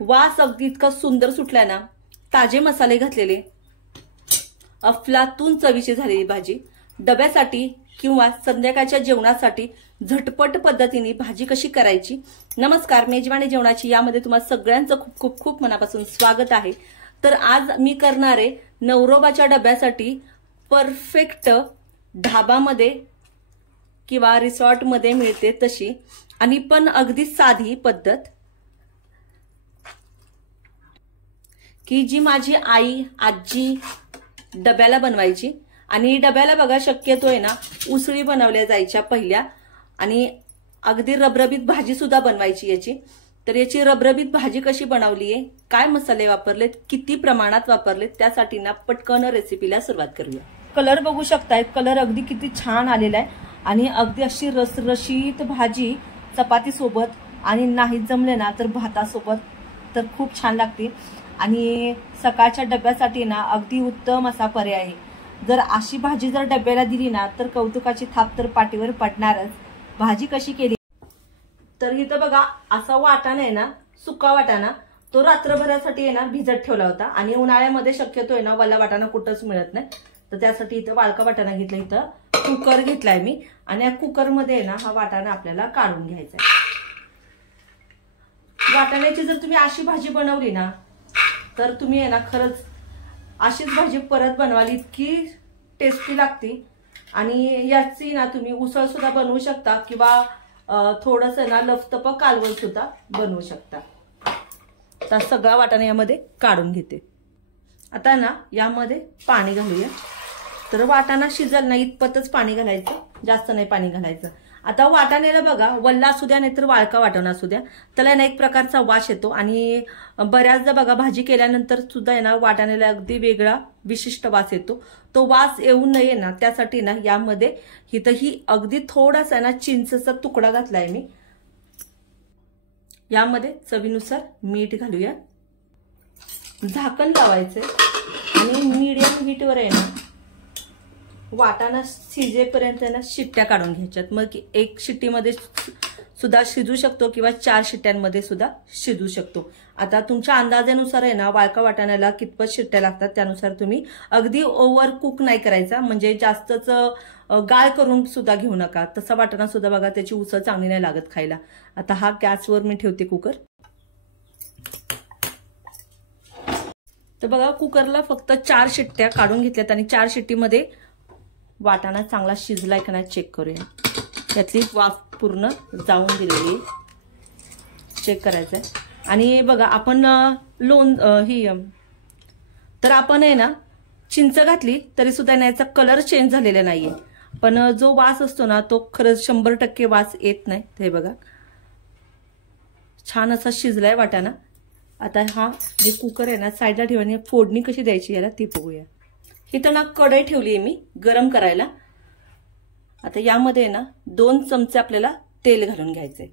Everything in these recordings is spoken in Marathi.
वास अगदी इतका सुंदर सुटलाय ना, ताजे मसाले घातलेले, अफलातून चवीची झालेली भाजी। डब्यासाठी किंवा संध्याकाळच्या जेवणासाठी झटपट पद्धतीने भाजी कशी करायची। नमस्कार, मेजवानी जेवणाची यामध्ये तुम्हाला सगळ्यांचं खूप खूप खूप मनापासून स्वागत आहे। तर आज मी करणार आहे नवरोबाच्या डब्यासाठी परफेक्ट ढाबामध्ये किंवा रिसॉर्टमध्ये मिळते तशी आणि पण अगदी साधी पद्धत, की जी माझी आई आजी डब्याला बनवायची। आणि डब्याला बघा शक्यतो आहे ना उसळी बनवल्या जायच्या पहिल्या, आणि अगदी रबरबीत भाजी सुद्धा बनवायची याची। तर याची रबरबीत भाजी कशी बनवली आहे, काय मसाले वापरलेत, किती प्रमाणात वापरलेत, त्यासाठी ना पटकन रेसिपीला सुरुवात करूया। कलर बघू शकताय, कलर अगदी किती छान आलेला आहे आणि अगदी अशी रसरशीत भाजी चपाती सोबत आणि नाही जमले ना तर भातासोबत तर खूप छान लागते। आणि सकाळच्या डब्यासाठी ना अगदी उत्तम असा पर्याय आहे। जर अशी भाजी जर डब्याला दिली ना तर कौतुकाची थाप तर पाठीवर पडणारच। भाजी कशी केली तर इथं बघा असा वाटाणा आहे ना, सुका वाटाणा, तो रात्रभरासाठी आहे ना भिजत ठेवला होता। आणि उन्हाळ्यामध्ये शक्यतो आहे ना वाला वाटाणा कुठंच मिळत नाही, तर त्यासाठी इथं वाळका वाटाणा घेतला। इथं कुकर घेतलाय मी आणि या कुकरमध्ये ना हा वाटाणा आपल्याला काढून घ्यायचा आहे। वाटाण्याची जर तुम्ही अशी भाजी बनवली ना तर तुम्ही आहे ना खरंच अशीच भाजी परत बनवाली, इतकी टेस्टी लागते। आणि याची ना तुम्ही उसळ सुद्धा बनवू शकता किंवा थोडस ना लफतप कालवण सुद्धा बनवू शकता। तर सगळा वाटाणा यामध्ये काढून घेते। आता ना यामध्ये पाणी घालूया। तर वाटाणा शिजल ना इतपतच पाणी घालायचं, जास्त नाही पाणी घालायचं। आता वाटाण्याला बघा वल्ला असू द्या नाहीतर वाळका वाटाणा असू द्या, त्याला ना एक प्रकारचा वास येतो। आणि बऱ्याचदा बघा भाजी केल्यानंतर सुद्धा आहे ना वाटाण्याला अगदी वेगळा विशिष्ट वास येतो। तो वास येऊ नये ना त्यासाठी ना यामध्ये इथंही अगदी थोडासा ना चिंचेचा तुकडा घातलाय मी। यामध्ये चवीनुसार मीठ घालूया, झाकण लावायचंय आणि मीडियम हीटवर आहे ना वाटाणा शिजेपर्यंत ना शिट्ट्या काढून घ्यायच्यात। मग एक शिट्टीमध्ये सुद्धा शिजू शकतो किंवा 4 शिट्ट्यांमध्ये सुद्धा शिजू शकतो। आता तुमच्या अंदाजानुसार आहे ना वाळका वाटाण्याला कितपत शिट्ट्या लागतात त्यानुसार तुम्ही अगदी ओव्हर कुक नाही करायचा, म्हणजे जास्तच गाळ करून सुद्धा घेऊ नका। तसा वाटाणा सुद्धा बघा त्याची उसळ चांगली नाही लागत खायला। आता हा गॅसवर मी ठेवते कुकर। तर बघा कुकरला फक्त 4 शिट्ट्या काढून घेतल्यात आणि 4 शिट्टीमध्ये वाटाणा चांगला शिजलाय का नाही चेक करूया। यातली वाफ पूर्ण जाऊन दिलेली चेक करायचंय। आणि बघा आपण तर आपण आहे ना चिंच घातली तरी सुद्धा याचा कलर चेंज झालेला नाहीये, पण जो वास असतो ना तो खरंच 100% वास येत नाही। ते बघा छान असा शिजलाय वाटाणा। आता हा जे कुकर आहे ना साईडला ठेवून फोडणी कशी द्यायची याला ती बघूया। इथं ना कढई ठेवली आहे मी गरम करायला। आता यामध्ये ना 2 चमचे आपल्याला तेल घालून घ्यायचंय।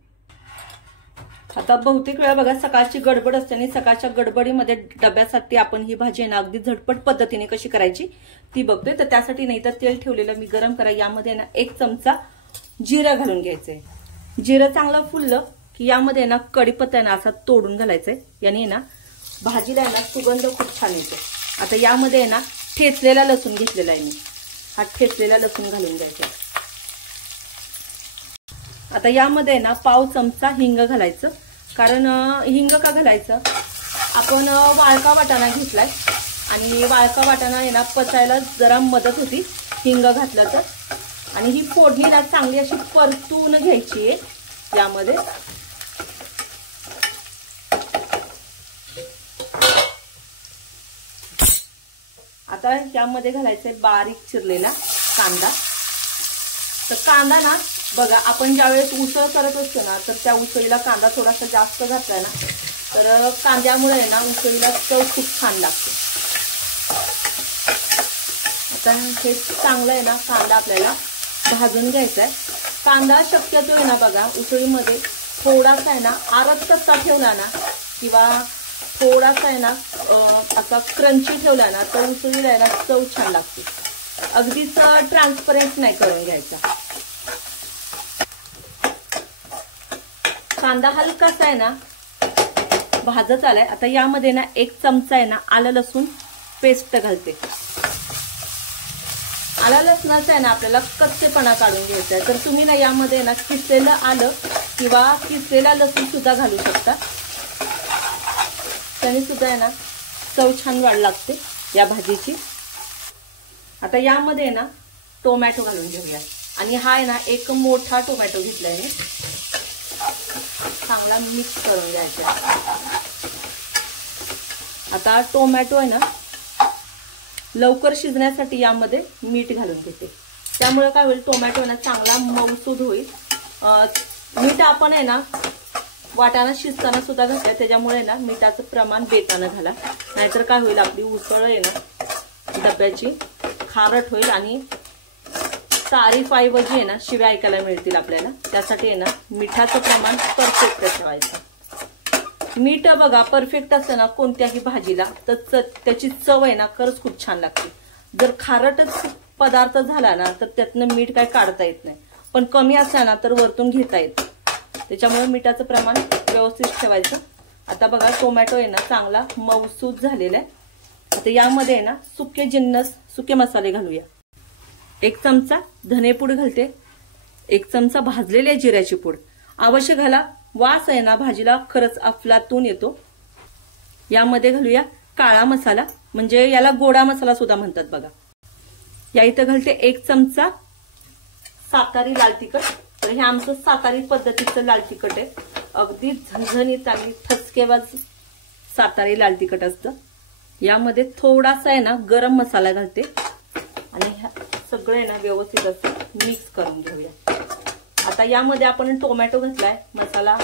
आता बहुतेक वेळा बघा सकाळची गडबड असते आणि सकाळच्या गडबडीमध्ये डब्यासाठी आपण ही भाजी ना अगदी झटपट पद्धतीने कशी करायची ती बघतोय। तर त्यासाठी नाही तर तेल ठेवलेलं मी गरम करा। यामध्ये ना 1 चमचा जिरं घालून घ्यायचंय। जिरं चांगलं फुललं की यामध्ये ना कढीपत्ता ना असा तोडून घालायचंय। याने ना भाजीला ना सुगंध खूप छान येतो। आता यामध्ये ना ठेचलेला लसूण घेतलेला आहे मी, हा ठेचलेला लसूण घालून घ्यायचा। आता यामध्ये ना पाव चमचा हिंग घालायचं, कारण हिंग का घालायचं, आपण वाळका वाटाणा घेतलाय आणि वाळका वाटाणा आहे ना पचायला जरा मदत होती हिंग घातलं तर। आणि ही फोडणी ना चांगली अशी परतून घ्यायची आहे यामध्ये। आता यामध्ये घालायचंय बारीक चिरलेला कांदा। तर कांदा ना बघा आपण ज्यावेळेस उसळ करत असतो ना तर त्या उसळीला कांदा थोडासा जास्त घातलाय ना तर कांद्यामुळे ना उसळीला चव खूप छान लागते। आता हे चांगलं आहे ना कांदा आपल्याला भाजून घ्यायचा आहे। कांदा शक्यतो आहे ना बघा उसळीमध्ये थोडासा आहे ना आरत कच्चा ठेवला ना किंवा थोडासा आहे ना असा क्रंची ठेवला ना तर उसळीला आहे ना चव छान लागते। अगदीच ट्रान्सपरंट नाही करून घ्यायचा। कांदा हलकासा आहे ना भाजत आलाय। आता यामध्ये ना 1 चमचा आहे ना आलं लसूण पेस्ट घालते। आलं लसणाचा आहे ना आपल्याला कच्चेपणा काढून घ्यायचा आहे, तर तुम्ही ना यामध्ये ना किसलेलं आलं किंवा किसलेला लसूण सुद्धा घालू शकता, त्याने सुद्धा आहे ना चव छान वाढ लागते या भाजीची। आता यामध्ये ना टोमॅटो घालून घेऊया आणि हा आहे ना 1 मोठा टोमॅटो घेतलाय मी, चांगला मिक्स करून घ्यायचा। आता टोमॅटो आहे ना लवकर शिजण्यासाठी यामध्ये मीठ घालून घेते, त्यामुळे काय होईल टोमॅटो ना चांगला मऊसूद होईल। मीठ आपण आहे ना वाटाणा शिजताना सुद्धा घातलं, त्याच्यामुळे ना मिठाचं प्रमाण बेतानं घाला, नाहीतर काय होईल आपली उसळ आहे ना डब्याची खारट होईल आणि तारीफ ऐवजी आहे ना शिव्या ऐकायला मिळतील आपल्याला। त्यासाठी आहे ना मिठाचं प्रमाण परफेक्ट ठेवायचं। मीठ बघा परफेक्ट असलं ना कोणत्याही भाजीला तर त्याची चव आहे ना खरंच खूप छान लागते। जर खारटच पदार्थ झाला ना तर त्यातनं मीठ काय काढता येत नाही, पण कमी असला ना तर वरतून घेता येतं, त्याच्यामुळे मिठाचं प्रमाण व्यवस्थित ठेवायचं। आता बघा टोमॅटो आहे ना चांगला मऊसूद झालेला आहे। आता यामध्ये आहे ना सुके जिन्नस सुके मसाले घालूया। 1 चमचा धनेपूड घालते, 1 चमचा भाजलेल्या जिऱ्याची पूड अवश्य घाला, वास आहे ना भाजीला खरंच अफलातून येतो। यामध्ये घालूया काळा मसाला, म्हणजे याला गोडा मसाला सुद्धा म्हणतात बघा। या इथं घालते 1 चमचा सातारी लाल तिखट, तर हे आमचं सातारी पद्धतीचं लाल तिखट आहे, अगदी झणझणीत आणि ठसकेबाज सातारी लाल तिखट असतं। यामध्ये थोडासा आहे ना गरम मसाला घालते आणि सगळे ना व्यवस्थित असं मिक्स करून घेऊया। आता यामध्ये आपण टोमॅटो घातलाय, मसाला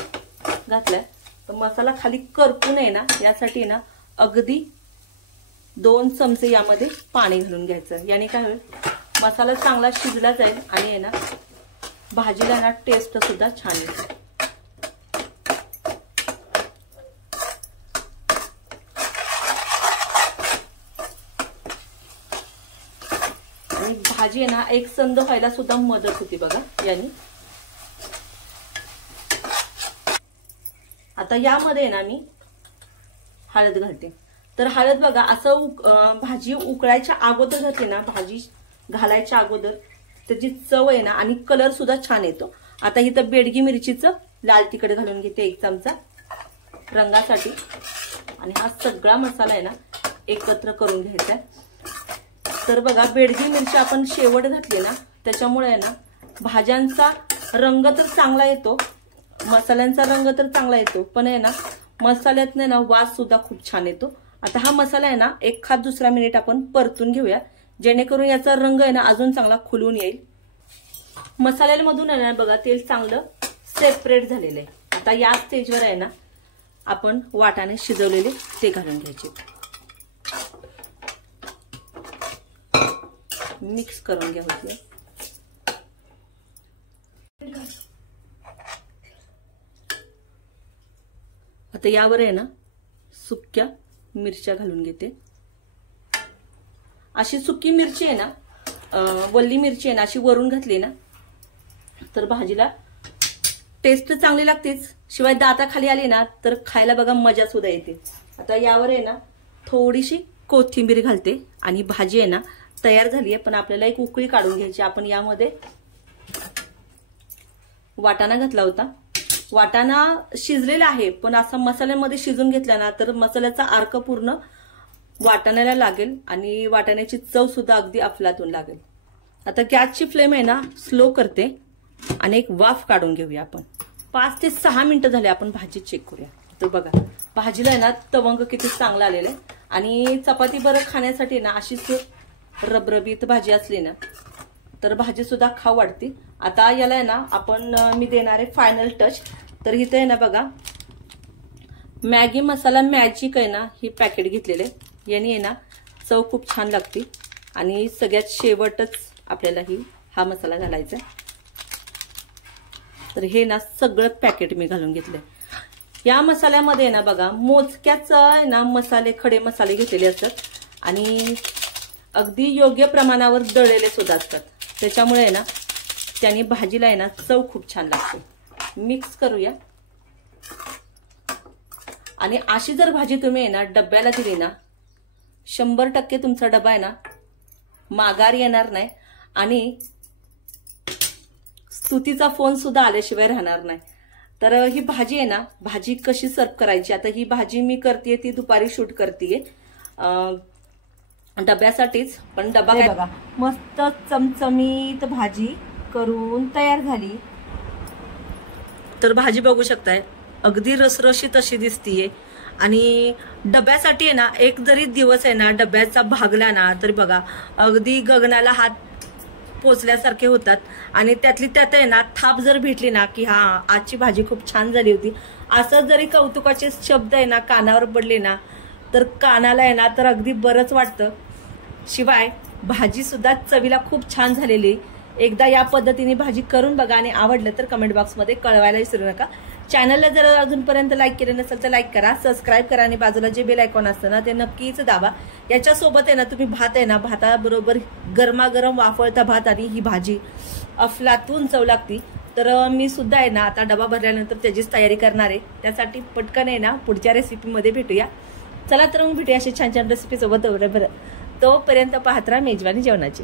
घातलाय, तर मसाला खाली करपू नये ना यासाठी ना अगदी 2 चमचे यामध्ये पाणी घालून घ्यायचं। याने काय होईल मसाला चांगला शिजला जाईल आणि आहे ना भाजीला ना टेस्ट सुद्धा छान येईल। आणि भाजी आहे ना एकसंध व्हायला सुद्धा मदत होती बघा याने। आता यामध्ये ना मी हळद घालते, तर हळद बघा असं भाजी उकळायच्या अगोदर घातली ना, भाजी घालायच्या अगोदर त्याची चव आहे ना आणि कलर सुद्धा छान येतो। आता इथं बेडगी मिरचीचं लाल तिखट घालून घेते 1 चमचा रंगासाठी, आणि हा सगळा मसाला आहे ना एकत्र करून घ्यायचा आहे। तर बघा बेडगी मिरची आपण शेवट घातली ना त्याच्यामुळे आहे ना भाज्यांचा रंग तर चांगला येतो, मसाल्यांचा रंग तर चांगला येतो, पण आहे ना मसाल्यातने ना वास सुद्धा खूप छान येतो। आता हा मसाला आहे ना 1-2 मिनिट आपण परतून घेऊया, जेणेकरून याचा रंग आहे ना अजून चांगला खुलून येईल। मसाल्यामधून आहे ना बघा तेल चांगलं सेपरेट झालेलं आहे। आता या स्टेजवर आहे ना आपण वाटाणे शिजवलेले ते घालून घ्यायचे, मिक्स करून घ्यायचे। आता यावर आहे ना सुक्या मिरच्या घालून घेते। अशी सुकी मिरची आहे ना वल्ली मिरची आहे ना अशी वरून घातली ना तर भाजीला टेस्ट चांगली लागतेच, शिवाय दाताखाली आली ना तर खायला बघा मजा सुद्धा येते। आता यावर आहे ना थोडीशी कोथिंबीर घालते आणि भाजी आहे ना तयार झाली आहे, पण आपल्याला एक उकळी काढून घ्यायची। आपण यामध्ये वाटाणा घातला होता, वाटाणा शिजलेला आहे, पण असा मसाल्यामध्ये शिजून घेतला ना तर मसाल्याचा अर्क पूर्ण वाटाण्याला लागेल आणि वाटाण्याची चव सुद्धा अगदी अफलातून लागेल। आता गॅसची फ्लेम आहे ना स्लो करते आणि एक वाफ काढून घेऊया आपण। 5 ते 6 मिनिटं झाले, आपण भाजी चेक करूया। तर बघा भाजीला आहे ना तवंग किती चांगला आलेला आहे, आणि चपाती बरं खाण्यासाठी ना अशीच रबरबीत भाजी असली ना तर भाजी सुद्धा खाऊ वाटते। आता याला आहे ना आपण मी देणार आहे फायनल टच। तर इथे आहे ना बघा मॅगी मसाला मॅजिक आहे ना ही पॅकेट घेतलेले, याने आहे ना चव खूप छान लागते आणि सगळ्यात शेवटच आपल्याला हा मसाला घालायचा। तर हे ना सगळं पॅकेट मी घालून घेतलंय। या मसाल्यामध्ये ना बघा मोजक्याच आहे ना मसाले खडे मसाले घेतलेले असतात आणि अगदी योग्य प्रमाणावर दळलेले सुद्धा असतात, त्याच्यामुळे आहे ना त्याने भाजीला आहे ना चव खूप छान लागते। मिक्स करूया आणि अशी जर भाजी तुम्ही आहे ना डब्याला दिली ना 100% तुमचा डबा आहे ना माघार येणार नाही आणि स्तुतीचा फोन सुद्धा आल्याशिवाय राहणार नाही। तर ही भाजी आहे ना, भाजी कशी सर्व करायची, आता ही भाजी मी करतेय ती दुपारी शूट करतेय डब्यासाठीच, पण डबा काय बघा मस्त चमचमीत भाजी करून तयार झाली। तर भाजी बघू शकताय अगदी रसरशीत अशी दिसतीये आणि डब्यासाठी आहे ना एक जरी दिवस आहे ना डब्याचा भागला ना तरी बघा अगदी गगनाला हात पोचल्यासारखे होतात आणि त्यातली त्यात आहे ना थाप जर भेटली ना की हा आजची भाजी खूप छान झाली होती असं जरी कौतुकाचे शब्द आहे ना कानावर पडले ना तर कानाला आहे ना तर अगदी बरंच वाटतं। शिवाय भाजी सुद्धा चवीला खूप छान झालेली। एकदा या पद्धतीने भाजी करून बघा आणि आवडलं तर कमेंट बॉक्समध्ये कळवायला विसरू नका। चॅनलला जर अजूनपर्यंत लाईक केलं नसेल तर लाईक करा, सबस्क्राईब करा आणि बाजूला जे बेल आयकॉन असतं ना ते नक्कीच दाबा। याच्यासोबत आहे ना तुम्ही भात आहे ना भाताबरोबर गरमागरम वाफळता भात आणि ही भाजी अफलातून चव लागती। तर मी सुद्धा आहे ना आता डबा भरल्यानंतर त्याचीच तयारी करणार आहे, त्यासाठी पटकन आहे ना पुढच्या रेसिपीमध्ये भेटूया। चला तर मग भेटूया अशी छान छान रेसिपी सोबत तोपर्यंत पाहत राहा मेजवानी जेवणाची।